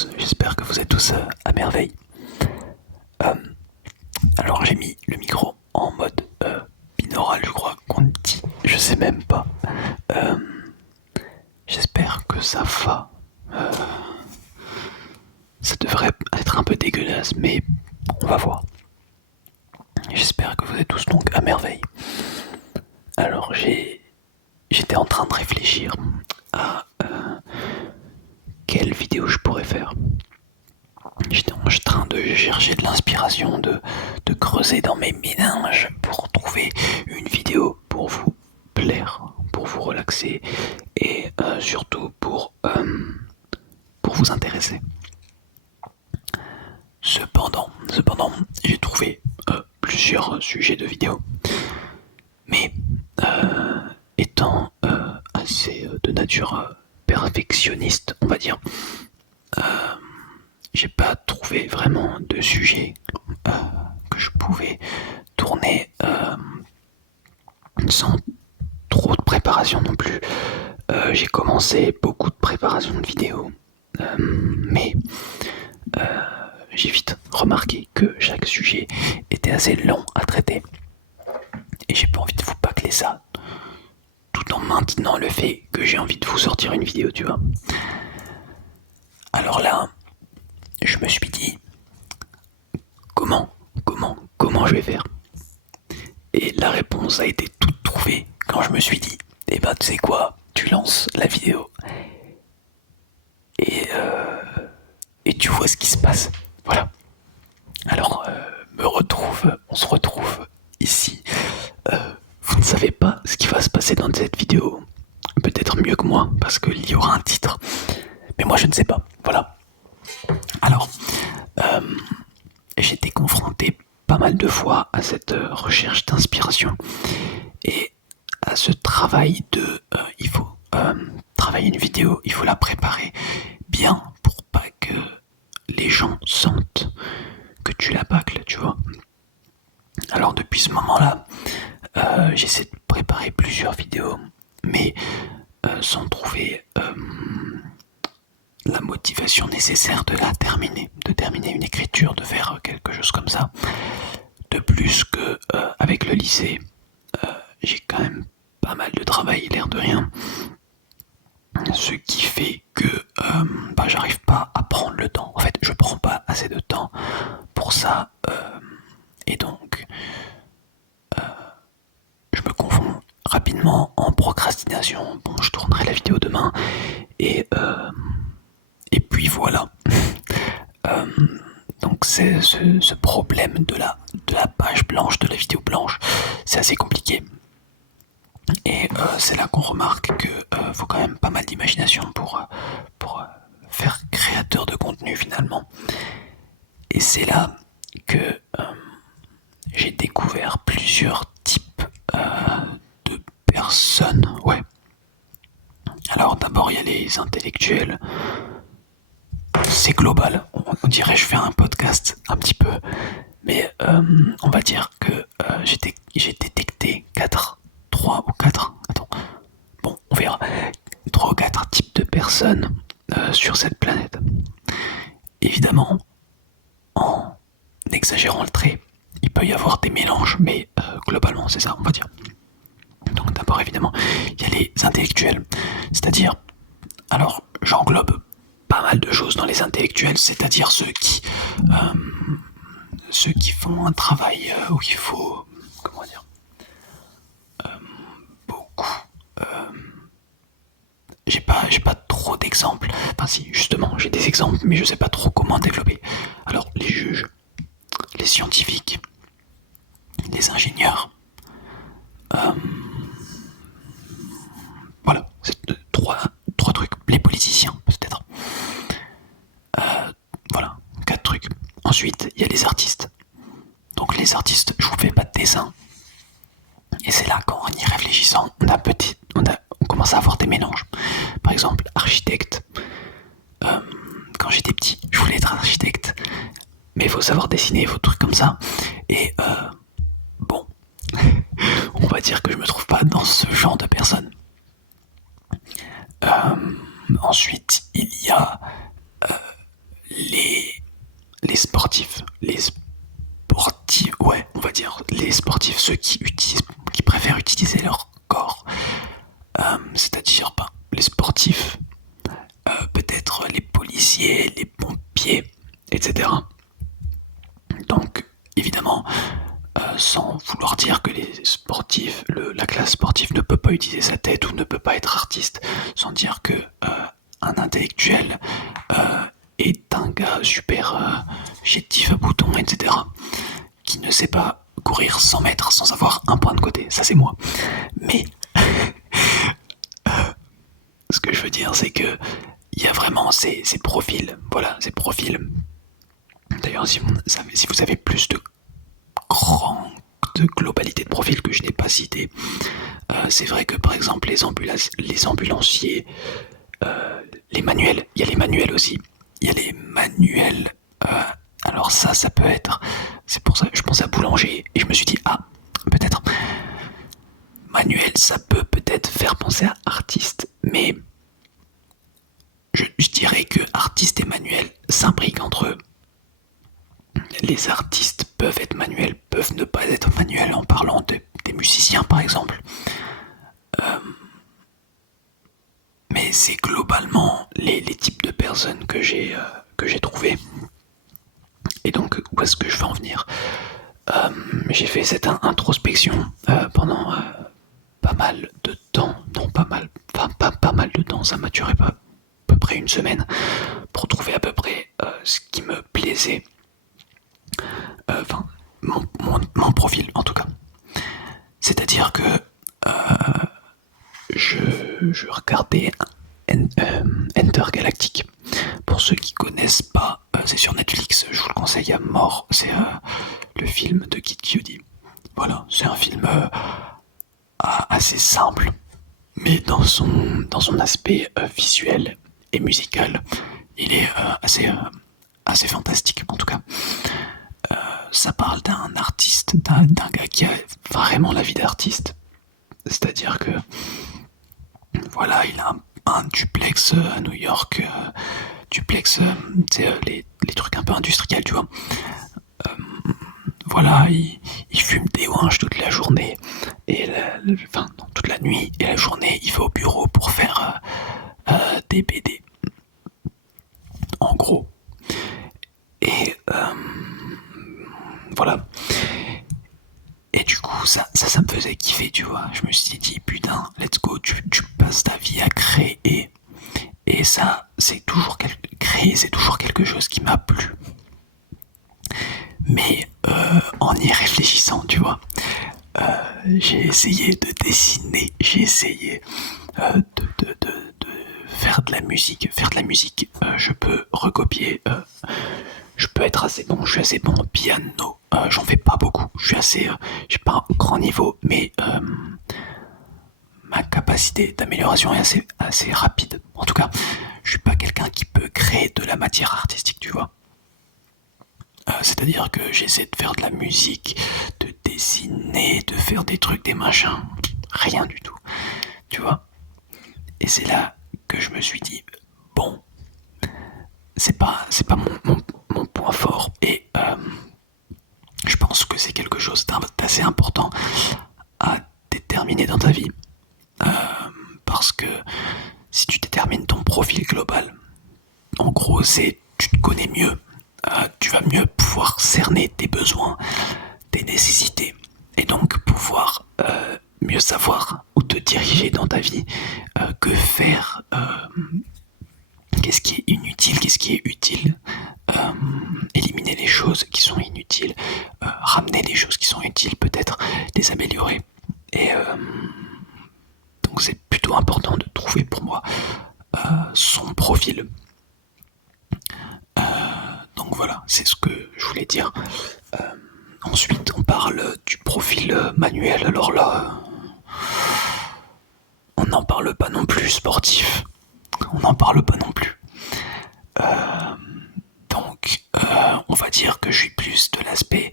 tous, j'espère que vous êtes tous à merveille. Euh, alors j'ai mis le micro en mode binaural, je crois qu'on dit, je sais même pas. Euh, J'espère que ça va. Euh, Ça devrait être un peu dégueulasse, mais on va voir. J'espère que vous êtes tous donc à merveille. Alors j'étais en train de réfléchir à quelle vidéo je pourrais faire. J'étais en train de chercher de l'inspiration, de creuser dans mes méninges pour trouver une vidéo pour vous plaire, pour vous relaxer et surtout pour vous intéresser. Cependant, j'ai trouvé plusieurs sujets de vidéos, mais étant assez de nature perfectionniste, on va dire, j'ai pas trouvé vraiment de sujet que je pouvais tourner sans trop de préparation non plus. J'ai commencé beaucoup de préparation de vidéos, mais j'ai vite remarqué que chaque sujet était assez long à traiter. Et j'ai pas envie de vous bâcler ça, tout en maintenant le fait que j'ai envie de vous sortir une vidéo, tu vois. Alors là, je me suis dit, comment je vais faire? Et la réponse a été toute trouvée quand je me suis dit, eh ben tu sais quoi, tu lances la vidéo et, et tu vois ce qui se passe. Voilà. Alors, on se retrouve ici. Vous ne savez pas ce qui va se passer dans cette vidéo. Peut-être mieux que moi, parce qu'il y aura un titre. Mais moi, je ne sais pas. Voilà. Alors, j'ai été confronté pas mal de fois à cette recherche d'inspiration et à ce travail de il faut travailler une vidéo, il faut la préparer bien pour pas que les gens sentent que tu la bâcles, tu vois. Alors depuis ce moment-là, j'essaie de préparer plusieurs vidéos, mais sans trouver la motivation nécessaire de terminer une écriture, de faire quelque chose comme ça. De plus que avec le lycée, j'ai quand même pas mal de travail, l'air de rien. Ce qui fait que j'arrive pas à prendre le temps. En fait, je prends pas assez de temps pour ça. Et donc, je me confonds rapidement en procrastination. Bon, je tournerai la vidéo demain. Et puis voilà. Euh, donc c'est ce problème de la page blanche, de la vidéo blanche, c'est assez compliqué. Et c'est là qu'on remarque qu'il faut quand même pas mal d'imagination pour faire créateur de contenu finalement. Et c'est là que j'ai découvert plusieurs types de personnes. Ouais. Alors d'abord il y a les intellectuels. C'est global. On dirait que je fais un podcast un petit peu. Mais on va dire que j'ai détecté 3 ou 4, attends, bon, on verra, 3 ou 4 types de personnes sur cette planète. Évidemment, en exagérant le trait, il peut y avoir des mélanges, mais globalement, c'est ça, on va dire. Donc d'abord, évidemment, il y a les intellectuels, c'est-à-dire, alors, j'englobe pas mal de choses dans les intellectuels, c'est-à-dire ceux qui font un travail où il faut, comment dire, beaucoup. J'ai pas trop d'exemples. Enfin si, justement, j'ai des exemples, mais je sais pas trop comment développer. Alors, les juges, les scientifiques, les ingénieurs, voilà, c'est trois trucs. Les politiciens, peut-être. Voilà, 4 trucs. Ensuite, il y a les artistes. Donc les artistes, je vous fais pas de dessin. Et c'est là qu'en y réfléchissant, on commence à avoir des mélanges. Par exemple, architecte. Quand j'étais petit, je voulais être architecte. Mais il faut savoir dessiner vos trucs comme ça. Et bon, on va dire que je me trouve pas dans ce genre de personne. Ensuite, il y a sportifs, ceux qui préfèrent utiliser leur corps, c'est-à-dire les sportifs, peut-être les policiers, les pompiers, etc. Donc, évidemment, sans vouloir dire que les sportifs, la classe sportive ne peut pas utiliser sa tête ou ne peut pas être artiste, sans dire que un intellectuel est un gars super chétif à boutons, etc., qui ne sait pas courir 100 mètres sans avoir un point de côté. Ça, c'est moi. Mais ce que je veux dire, c'est que il y a vraiment ces profils. Voilà, ces profils. D'ailleurs, si vous avez plus de globalité de profils que je n'ai pas cité, c'est vrai que par exemple les ambulanciers, les manuels, il y a les manuels aussi. Il y a les manuels. Alors ça peut être. C'est pour ça que je pensais à boulanger et je me suis dit peut-être manuel, ça peut peut-être faire penser à artiste, mais je dirais que artiste et manuel s'imbriquent entre eux. Les artistes peuvent être manuels, peuvent ne pas être manuels en parlant des musiciens par exemple. Mais c'est globalement les types de personnes que j'ai trouvés. Et donc, où est-ce que je veux en venir? J'ai fait cette introspection pendant pas mal de temps. Non, pas mal de temps, ça m'a duré à peu près une semaine pour trouver à peu près ce qui me plaisait. Enfin, mon profil en tout cas. C'est-à-dire que je regardais Intergalactic. Pour ceux qui connaissent pas, c'est sur Netflix, je vous le conseille à mort. C'est le film de Kid Cudi. Voilà, c'est un film assez simple, mais dans son aspect visuel et musical, il est assez fantastique en tout cas. Ça parle d'un artiste, d'un gars qui a vraiment la vie d'artiste. C'est-à-dire que voilà, il a un duplex à New York, duplex, c'est les trucs un peu industriels, tu vois. Voilà, il fume des ouinges toute la journée, et toute la nuit, et la journée, il va au bureau pour faire des BD. En gros. Et voilà. Et du coup, ça me faisait kiffer, tu vois. Je me suis dit, putain, let's go, tu passes ta vie à créer. Et ça, créer, c'est toujours quelque chose qui m'a plu. Mais en y réfléchissant, tu vois, j'ai essayé de dessiner, j'ai essayé de faire de la musique. Faire de la musique, je peux recopier, je peux être assez bon, je suis assez bon en piano. J'en fais pas beaucoup, j'ai pas un grand niveau, mais ma capacité d'amélioration est assez rapide. En tout cas, je suis pas quelqu'un qui peut créer de la matière artistique, tu vois. C'est-à-dire que j'essaie de faire de la musique, de dessiner, de faire des trucs, des machins. Rien du tout. Tu vois. Et c'est là que je me suis dit, bon, c'est pas mon point fort. Et je pense que c'est quelque chose d'assez important à déterminer dans ta vie. Parce que si tu détermines ton profil global, en gros, tu te connais mieux. Tu vas mieux pouvoir cerner tes besoins, tes nécessités, et donc pouvoir mieux savoir où te diriger dans ta vie, que faire, qu'est-ce qui est inutile, qu'est-ce qui est utile, éliminer les choses qui sont inutiles, ramener les choses qui sont utiles, peut-être les améliorer. Et donc c'est plutôt important de trouver pour moi son profil. Donc voilà, c'est ce que je voulais dire. Ensuite, on parle du profil manuel. Alors là, on n'en parle pas non plus sportif. On n'en parle pas non plus. Donc, on va dire que je suis plus de l'aspect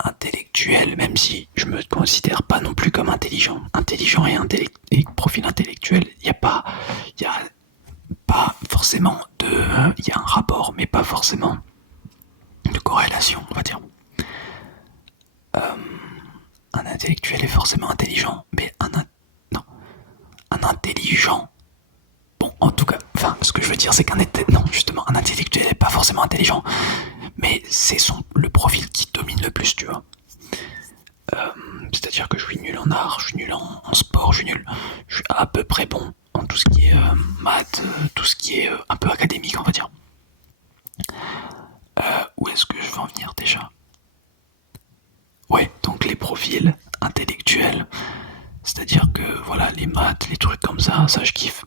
intellectuel, même si je me considère pas non plus comme intelligent. Intelligent et profil intellectuel, il y a pas forcément il y a un rapport, mais pas forcément de corrélation, on va dire. Un intellectuel est forcément intelligent, mais non, un intelligent. Bon, en tout cas, enfin, ce que je veux dire, c'est non, justement, un intellectuel n'est pas forcément intelligent, mais c'est le profil qui domine le plus, tu vois. C'est-à-dire que je suis nul en art, je suis nul en sport, je suis à peu près bon en tout ce qui est maths, tout ce qui est un peu académique, on va dire. Où est-ce que je veux en venir déjà? Ouais, donc les profils intellectuels, c'est-à-dire que voilà, les maths, les trucs comme ça je kiffe.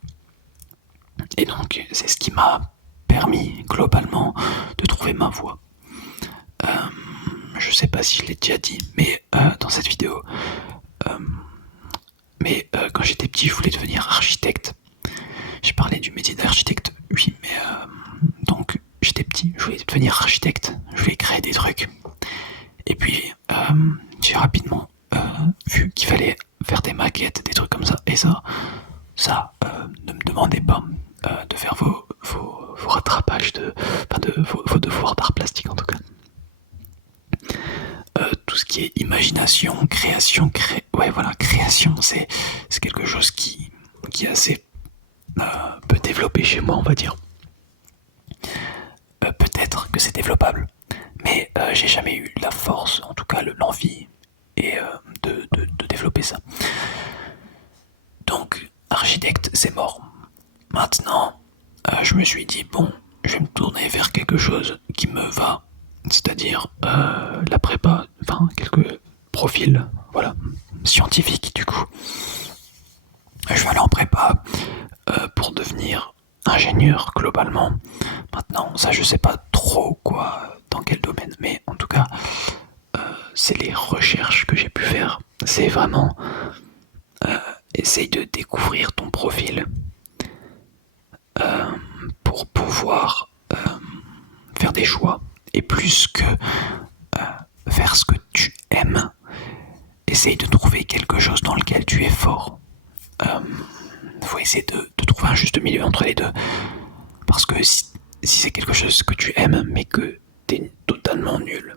Et donc, c'est ce qui m'a permis globalement de trouver ma voie. Je sais pas si je l'ai déjà dit, mais dans cette vidéo, quand j'étais petit, je voulais devenir architecte. J'ai parlé du métier d'architecte, oui, mais donc j'étais petit, je voulais devenir architecte, je voulais créer des trucs. Et puis j'ai rapidement vu qu'il fallait faire des maquettes, des trucs comme ça. Et ça, ne me demandez pas de faire vos rattrapages vos devoirs d'art plastique en tout cas. Tout ce qui est imagination, création, création, c'est quelque chose qui est assez peu développé chez moi, on va dire. Peut-être que c'est développable, mais j'ai jamais eu la force, en tout cas l'envie, et de développer ça. Donc, architecte, c'est mort. Maintenant, je me suis dit, bon, je vais me tourner vers quelque chose qui me va, c'est-à-dire la prépa, enfin, quelques profils, voilà, scientifiques du coup. Je vais aller en prépa pour devenir ingénieur globalement. Maintenant, ça je sais pas trop quoi, dans quel domaine, mais en tout cas, c'est les recherches que j'ai pu faire. C'est vraiment essaye de découvrir ton profil pour pouvoir faire des choix. Et plus que faire ce que tu aimes, essaye de trouver quelque chose dans lequel tu es fort. Faut essayer de trouver un juste milieu entre les deux. Parce que si c'est quelque chose que tu aimes, mais que t'es totalement nul,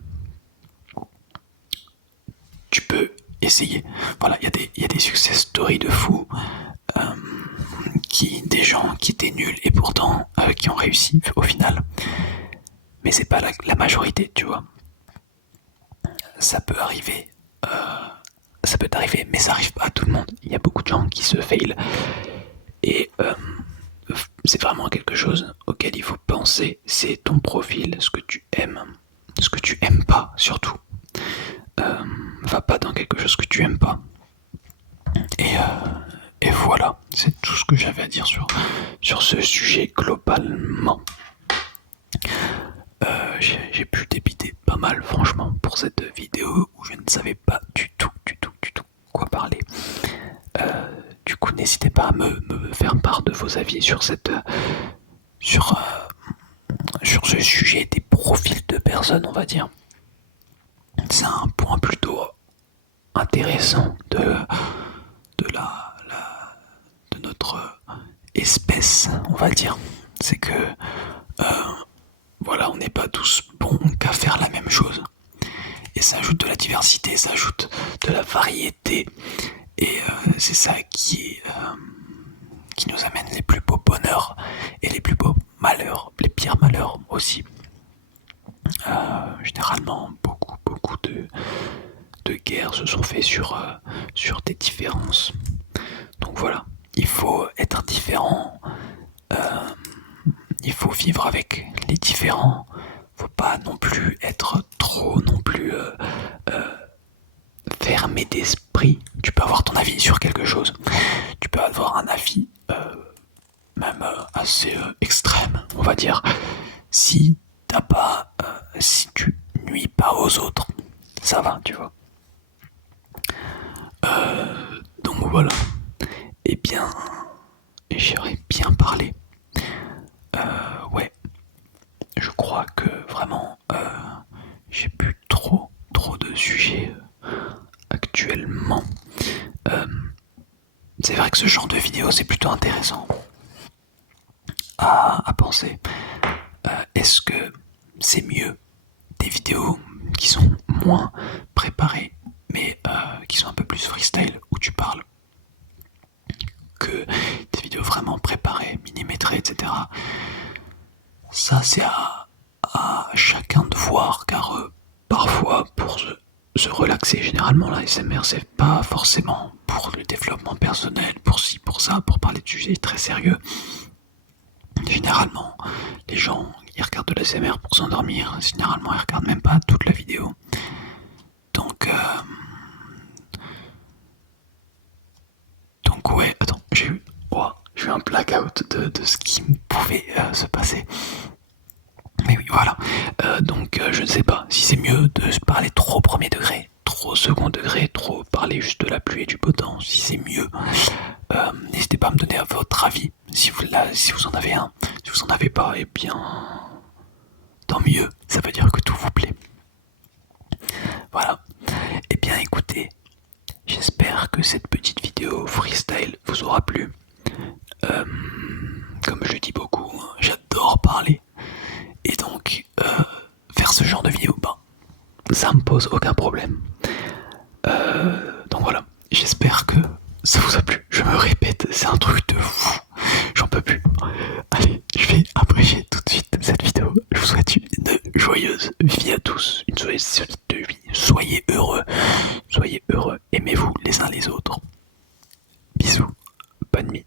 tu peux essayer. Voilà, il y a des success stories de fous, des gens qui étaient nuls et pourtant qui ont réussi au final. Mais c'est pas la majorité, tu vois. Ça peut arriver. Ça peut t'arriver, mais ça arrive pas à tout le monde. Il y a beaucoup de gens qui se fail. Et c'est vraiment quelque chose auquel il faut penser. C'est ton profil, ce que tu aimes, ce que tu aimes pas surtout. Va pas dans quelque chose que tu aimes pas. Et voilà, c'est tout ce que j'avais à dire sur ce sujet globalement. J'ai pu débiter pas mal franchement pour cette vidéo où je ne savais pas du tout quoi parler. Du coup, n'hésitez pas à me faire part de vos avis sur ce sujet des profils de personnes, on va dire. C'est un point plutôt intéressant de notre espèce, on va dire. C'est que voilà, on n'est pas tous bons qu'à faire la même chose. Et ça ajoute de la diversité, ça ajoute de la variété. Et c'est ça qui nous amène les plus beaux bonheurs et les plus beaux malheurs, les pires malheurs aussi. Généralement, beaucoup de guerres se sont faits sur des différences. Donc voilà, il faut être différent, il faut vivre avec les différents. Faut pas non plus être trop non plus fermé d'esprit. Tu peux avoir ton avis sur quelque chose. Tu peux avoir un avis même assez extrême, on va dire. Si tu nuis pas aux autres, ça va, tu vois. Donc voilà. Eh bien, j'aurais bien parlé. Ouais. Je crois que vraiment, j'ai plus trop de sujets actuellement. C'est vrai que ce genre de vidéo, c'est plutôt intéressant à penser. Est-ce que c'est mieux des vidéos qui sont moins préparées, mais qui sont tu parles que des vidéos vraiment préparées, millimétrées, etc. Ça, c'est à chacun de voir, car parfois, pour se relaxer, généralement, la SMR, c'est pas forcément pour le développement personnel, pour ci, pour ça, pour parler de sujets très sérieux. Généralement, les gens, ils regardent de la SMR pour s'endormir. Généralement, ils regardent même pas toute la vidéo. Donc ouais, attends, j'ai eu un blackout de ce qui pouvait se passer. Mais oui, voilà. Je ne sais pas si c'est mieux de se parler trop premier degré, trop second degré, trop parler juste de la pluie et du beau temps. Si c'est mieux, n'hésitez pas à me donner votre avis. Si vous en avez un, si vous en avez pas, eh bien, tant mieux. Ça veut dire que tout vous plaît. Voilà. Eh bien, écoutez, j'espère que cette petite vidéo freestyle vous aura plu. Comme je le dis beaucoup, j'adore parler. Et donc, faire ce genre de vidéo, ça me pose aucun problème. Donc voilà, j'espère que ça vous a plu. Je me répète, c'est un truc de fou. J'en peux plus. Allez, je vais apprécier tout de suite cette vidéo. Je vous souhaite une joyeuse vie à tous, une joyeuse solide de vie. Soyez heureux, aimez-vous les uns les autres. Bisous, bonne nuit.